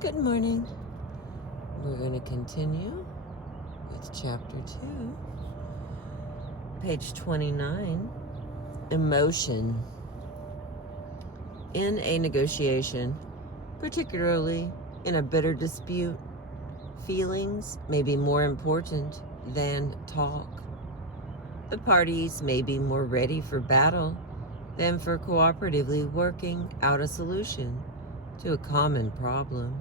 Good morning. We're going to continue with Chapter 2, page 29, Emotion. In a negotiation, particularly in a bitter dispute, feelings may be more important than talk. The parties may be more ready for battle than for cooperatively working out a solution to a common problem.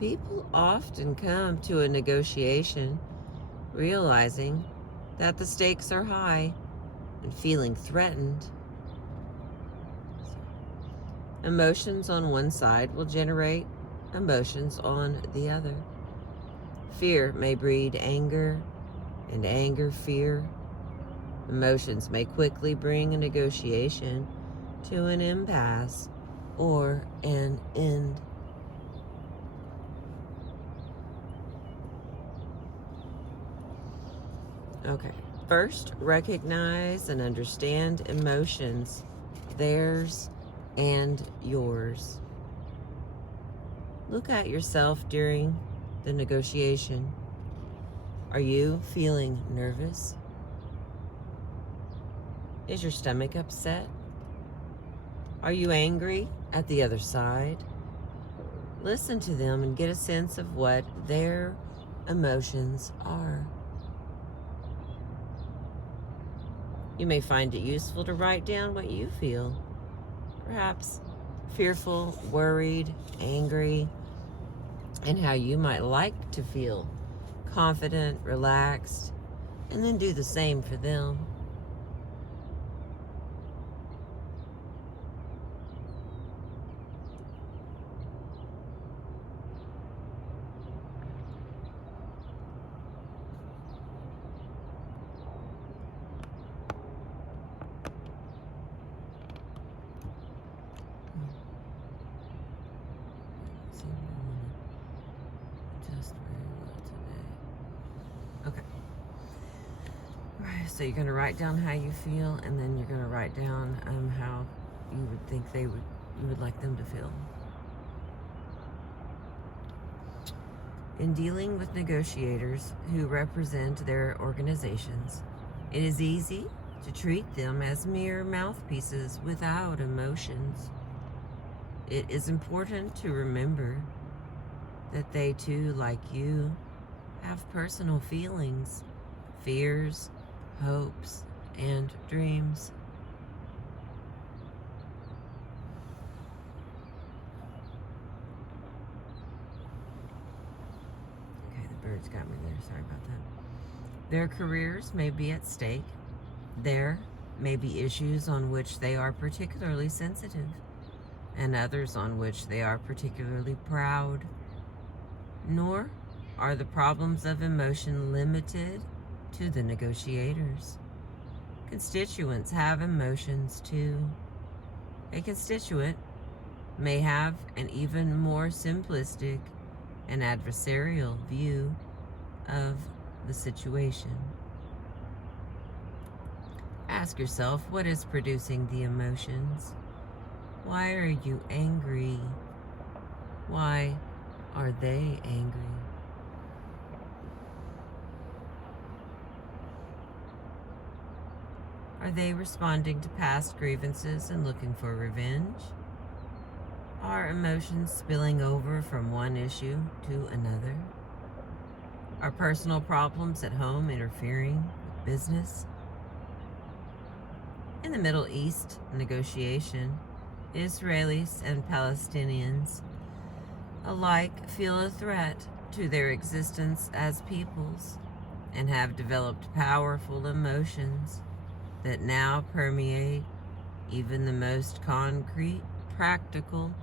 People often come to a negotiation realizing that the stakes are high and feeling threatened. Emotions on one side will generate emotions on the other. Fear may breed anger, and anger fear. Emotions may quickly bring a negotiation to an impasse or an end. Okay, first, recognize and understand emotions, theirs and yours. Look at yourself during the negotiation. Are you feeling nervous? Is your stomach upset? Are you angry at the other side? Listen to them and get a sense of what their emotions are. You may find it useful to write down what you feel. Perhaps fearful, worried, angry, and how you might like to feel confident, relaxed, and then do the same for them. Okay. All right, so you're going to write down how you feel, and then you're going to write down how you would think you would like them to feel. In dealing with negotiators who represent their organizations, it is easy to treat them as mere mouthpieces without emotions. It is important to remember that they too, like you, have personal feelings, fears, hopes, and dreams. Okay, the birds got me there. Sorry about that. Their careers may be at stake. There may be issues on which they are particularly sensitive, and others on which they are particularly proud. Nor are the problems of emotion limited to the negotiators. Constituents have emotions too. A constituent may have an even more simplistic and adversarial view of the situation. Ask yourself, what is producing the emotions? Why are you angry? Why are they angry? Are they responding to past grievances and looking for revenge? Are emotions spilling over from one issue to another? Are personal problems at home interfering with business? In the Middle East negotiation, Israelis and Palestinians alike feel a threat to their existence as peoples and have developed powerful emotions that now permeate even the most concrete, practical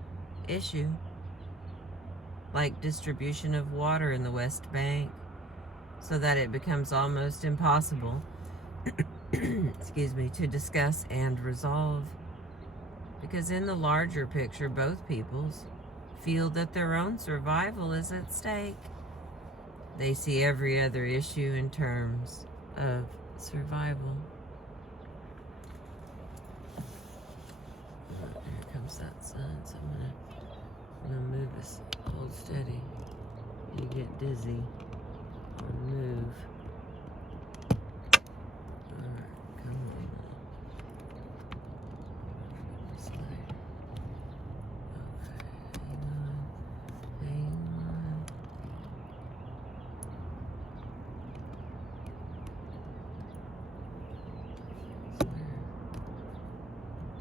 issue, like distribution of water in the West Bank, so that it becomes almost impossible to discuss and resolve. Because in the larger picture, both peoples feel that their own survival is at stake. They see every other issue in terms of survival. Here comes that sun, so I'm gonna move this steady. You get dizzy or move. Alright, come on. This way. Okay, hang on.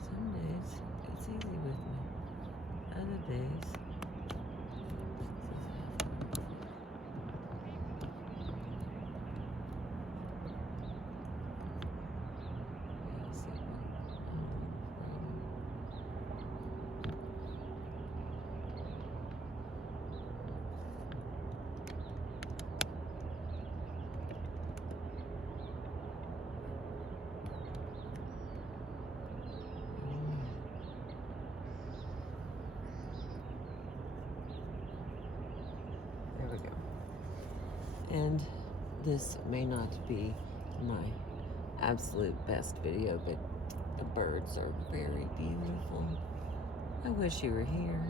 Some days it's easy with me. Other days there we go. And this may not be my absolute best video, but the birds are very beautiful. I wish you were here.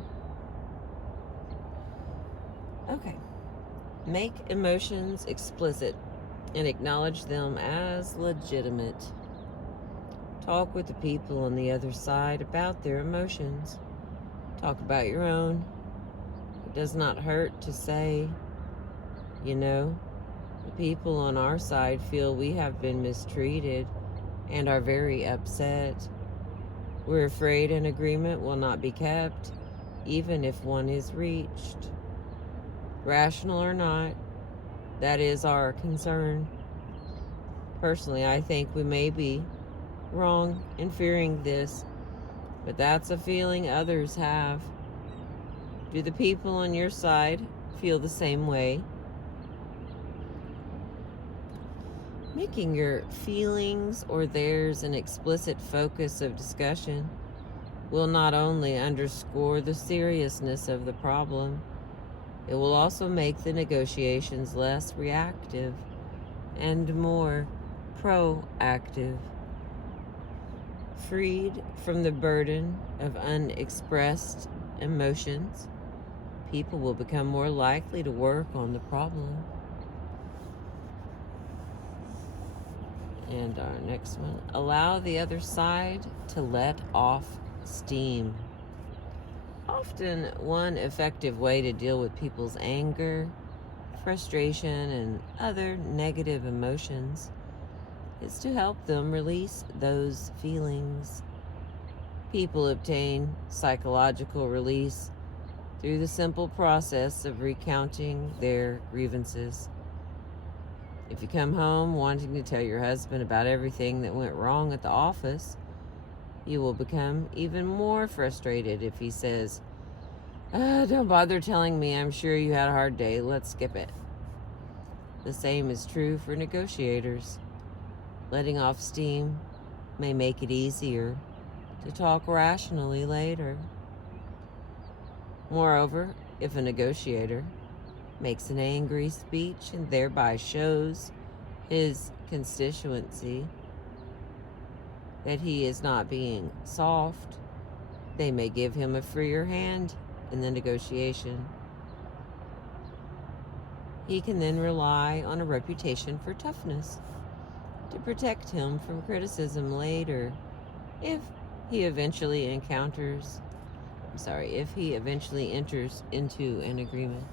Okay. Make emotions explicit and acknowledge them as legitimate. Talk with the people on the other side about their emotions. Talk about your own. It does not hurt to say, you know, the people on our side feel we have been mistreated and are very upset. We're afraid an agreement will not be kept, even if one is reached. Rational or not, that is our concern. Personally, I think we may be wrong in fearing this, but that's a feeling others have. Do the people on your side feel the same way? Making your feelings or theirs an explicit focus of discussion will not only underscore the seriousness of the problem, it will also make the negotiations less reactive and more proactive. Freed from the burden of unexpressed emotions, people will become more likely to work on the problem. And our next one, allow the other side to let off steam. Often one effective way to deal with people's anger, frustration, and other negative emotions is to help them release those feelings. People obtain psychological release through the simple process of recounting their grievances. If you come home wanting to tell your husband about everything that went wrong at the office, you will become even more frustrated if he says, don't bother telling me, I'm sure you had a hard day, let's skip it. The same is true for negotiators. Letting off steam may make it easier to talk rationally later. Moreover, if a negotiator makes an angry speech and thereby shows his constituency that he is not being soft, they may give him a freer hand in the negotiation. He can then rely on a reputation for toughness to protect him from criticism later if he eventually enters into an agreement.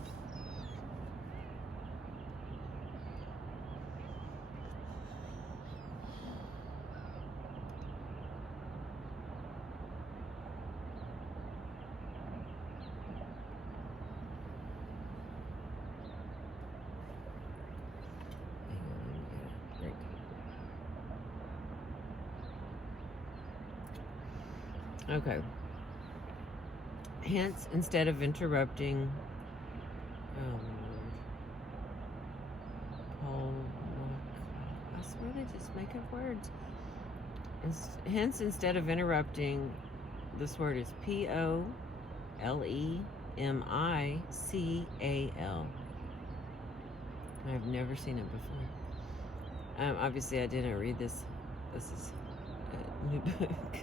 Okay. Hence, instead of interrupting, I swear they just make up words. Hence, instead of interrupting, this word is P-O-L-E-M-I-C-A-L. I've never seen it before. Obviously, I didn't read this. This is a new book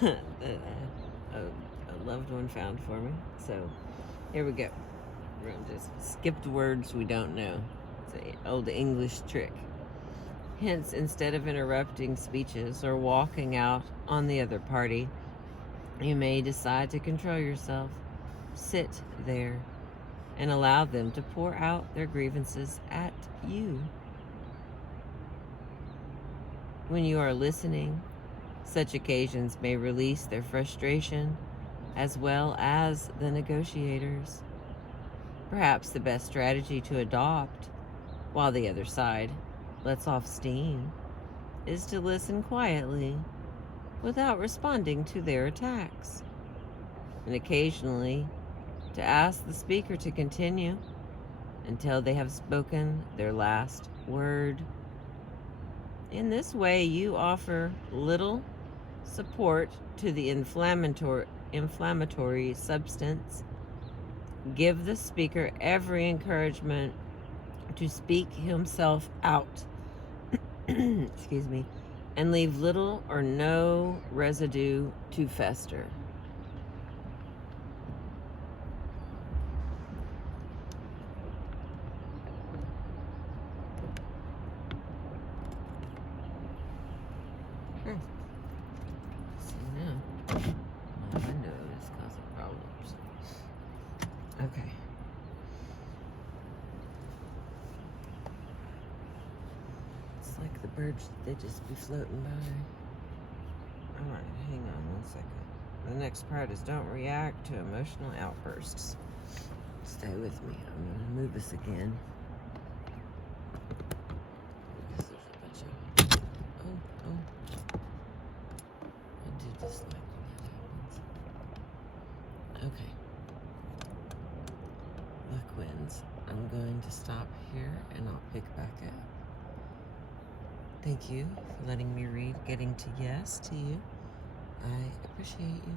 that a loved one found for me. So Here we go. We're going to just skip the words we don't know. It's an old English trick. Hence, instead of interrupting speeches or walking out on the other party, you may decide to control yourself. Sit there and allow them to pour out their grievances at you. When you are listening, such occasions may release their frustration as well as the negotiators. Perhaps the best strategy to adopt while the other side lets off steam is to listen quietly without responding to their attacks, and occasionally to ask the speaker to continue until they have spoken their last word. In this way, you offer little support to the inflammatory substance. Give the speaker every encouragement to speak himself out, excuse me, and leave little or no residue to fester. See now, my window is causing problems. Okay. It's like the birds, they just be floating by. Alright, hang on 1 second. The next part is don't react to emotional outbursts. Stay with me. I'm going to move this again. Because there's a bunch of... Oh. I do dislike when that happens. Okay. Luck wins. I'm going to stop here and I'll pick back up. Thank you for letting me read Getting to Yes to you. I appreciate you.